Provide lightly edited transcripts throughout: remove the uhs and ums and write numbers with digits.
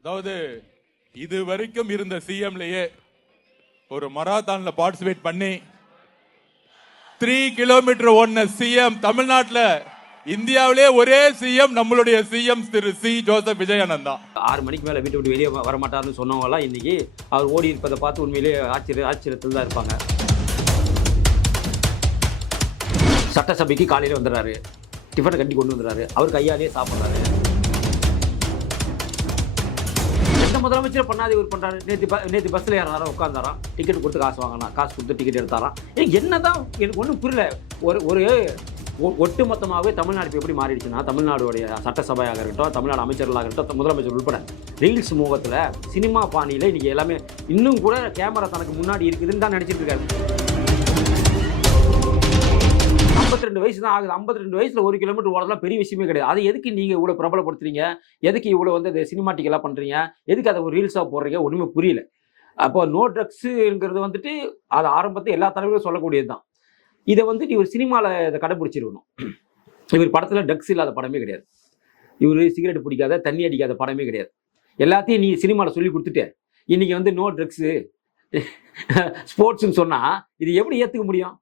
அதாவது இது வரைக்கும் இருந்த சிஎம்லயே ஒரு மராத்தான்ல பார்ட்டிசிபேட் பண்ணி 3 கிலோமீட்டர் ஓடின சிஎம் தமிழ்நாட்டில் இந்தியாவிலே ஒரே சிஎம் நம்மளுடைய சிஎம் திரு சி ஜோசப் விஜயானந்தா. 6 மணிக்கு மேலே வீட்டை விட்டு வெளியே வரமாட்டார்னு சொன்னவங்களாம் இன்னைக்கு அவர் ஓடி இருப்பதை பார்த்து உண்மையிலேயே ஆச்சரியத்தில் தான் இருப்பாங்க. சட்டசபைக்கு காலையில் வந்துடுறாரு, டிஃபனை கட்டி கொண்டு வந்துடுறாரு, அவர் கையாலேயே சாப்பிட்றாரு. எந்த முதலமைச்சர் பண்ணாது இவர் பண்ணுறாரு. நேற்று பஸ்ஸில் ஏறாராம், உட்காந்தாராம், டிக்கெட் கொடுத்து காசு வாங்கினான், காசு கொடுத்து டிக்கெட் எடுத்தாராம். என்னதான் எனக்கு ஒன்றும் புரியல. ஒரு ஒட்டு மொத்தமாகவே தமிழ்நாடு இப்போ எப்படி மாறிடுச்சுன்னா, தமிழ்நாடுடைய சட்டசபையாக இருக்கட்டும், தமிழ்நாடு அமைச்சர்களாக இருக்கட்டும், முதலமைச்சர் உட்பட ரீல்ஸ் முகத்தில் சினிமா பாணியில் இன்றைக்கி எல்லாமே இன்னும் கூட கேமரா தனக்கு முன்னாடி இருக்குதுன்னு தான் நினச்சிட்டு இருக்காரு. 52 வயசு தான் ஆகுது. 52 வயசில் 1 கிலோமீட்டர் ஓடலாம் பெரிய விஷயமே கிடையாது. அது எதுக்கு நீங்கள் இவ்வளோ பிரபலப்படுத்துறீங்க? எதுக்கு இவ்வளோ வந்து சினிமாட்டிக்கெல்லாம் பண்ணுறீங்க? எதுக்கு அதை ஒரு ரீல்ஸாக போடுறீங்க? ஒன்றுமே புரியல. அப்போ நோ ட்ரக்ஸுங்கிறது வந்துட்டு அது ஆரம்பத்தை எல்லா தலைவர்களும் சொல்லக்கூடியது தான். இதை வந்து இவர் சினிமாவில் இதை கடைப்பிடிச்சிருக்கணும். இவர் படத்தில் ட்ரக்ஸ் இல்லாத படமே கிடையாது. இவர் சிகரெட் பிடிக்காத, தண்ணி அடிக்காத படமே கிடையாது. எல்லாத்தையும் நீ சினிமாவில் சொல்லி கொடுத்துட்டு இன்றைக்கி வந்து நோ ட்ரக்ஸு ஸ்போர்ட்ஸ்ன்னு சொன்னால் இது எப்படி ஏற்றுக்க முடியும்?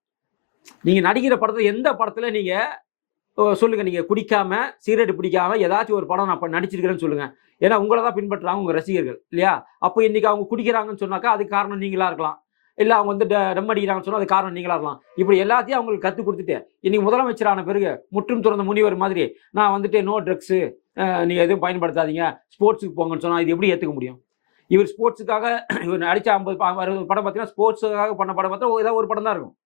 நீங்கள் நடிக்கிற படத்தில் எந்த படத்தில் நீங்கள் சொல்லுங்கள், நீங்கள் குடிக்காமல் சிகரெட் பிடிக்காமல் ஏதாச்சும் ஒரு படம் நான் நடிச்சிருக்கிறேன்னு சொல்லுங்கள். ஏன்னா உங்களை தான் பின்பற்றுறாங்க உங்கள் ரசிகர்கள் இல்லையா? அப்போ இன்றைக்கி அவங்க குடிக்கிறாங்கன்னு சொன்னாக்கா அதுக்கு காரணம் நீங்களாக இருக்கலாம். இல்லை அவங்க வந்து டம் அடிக்கிறாங்கன்னு சொன்னால் அது காரணம் நீங்களாக இருக்கலாம். இப்படி எல்லாத்தையும் அவங்களுக்கு கற்றுக் கொடுத்துட்டு இன்றைக்கி முதலமைச்சரான பிறகு முற்றும் துறந்த முனிவர் மாதிரி நான் வந்துட்டு நோ ட்ரக்ஸு, நீங்கள் எதுவும் பயன்படுத்தாதீங்க, ஸ்போர்ட்ஸுக்கு போங்கன்னு சொன்னால் இது எப்படி ஏற்றுக்க முடியும்? இவர் ஸ்போர்ட்ஸுக்காக இவர் நடித்த 50 படம் பார்த்தீங்கன்னா ஸ்போர்ட்ஸுக்காக பண்ண படம் பார்த்தா ஏதாவது ஒரு படம் தான் இருக்கும்.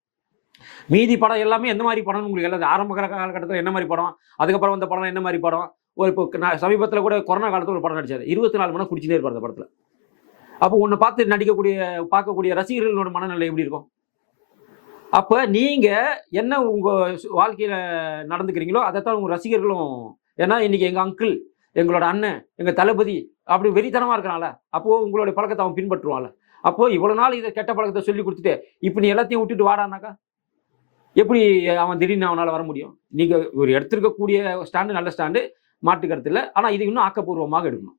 மீதி படம் எல்லாமே எந்த மாதிரி படம்னு உங்களுக்கு எல்லாம் ஆரம்ப காலகட்டத்தில் என்ன மாதிரி படம், அதுக்கப்புறம் வந்த படம் என்ன மாதிரி படம். ஒரு இப்போ சமீபத்தில் கூட கொரோனா காலத்தில் ஒரு படம் நடிச்சார். 24 மணி நேரம் குடிச்சிட்டே இருப்பார் அந்த படத்தில். அப்போ உன்னை பார்த்து பார்க்கக்கூடிய ரசிகர்களோட மனநிலை எப்படி இருக்கும்? அப்போ நீங்கள் என்ன உங்கள் வாழ்க்கையில் நடந்துக்கிறீங்களோ அதைத்தான் உங்கள் ரசிகர்களும். ஏன்னா இன்றைக்கி எங்கள் அங்கிள், எங்களோட அண்ணன், எங்கள் தளபதி அப்படி வெறித்தனமாக இருக்கிறாங்கள, அப்போது உங்களுடைய பழக்கத்தை அவன் பின்பற்றுவான்ல. அப்போது இவ்வளோ நாள் இதை கெட்ட பழக்கத்தை சொல்லி கொடுத்துட்டு இப்போ நீ எல்லாத்தையும் விட்டுட்டு வாடானாக்கா எப்படி அவன் திடீர்னு அவனால் வர முடியும்? நீங்கள் ஒரு எடுத்திருக்கக்கூடிய ஸ்டாண்டு நல்ல ஸ்டாண்டு, மாற்று கருத்து இல்லை. ஆனால் இது இன்னும் ஆக்கப்பூர்வமாக எடுக்கணும்.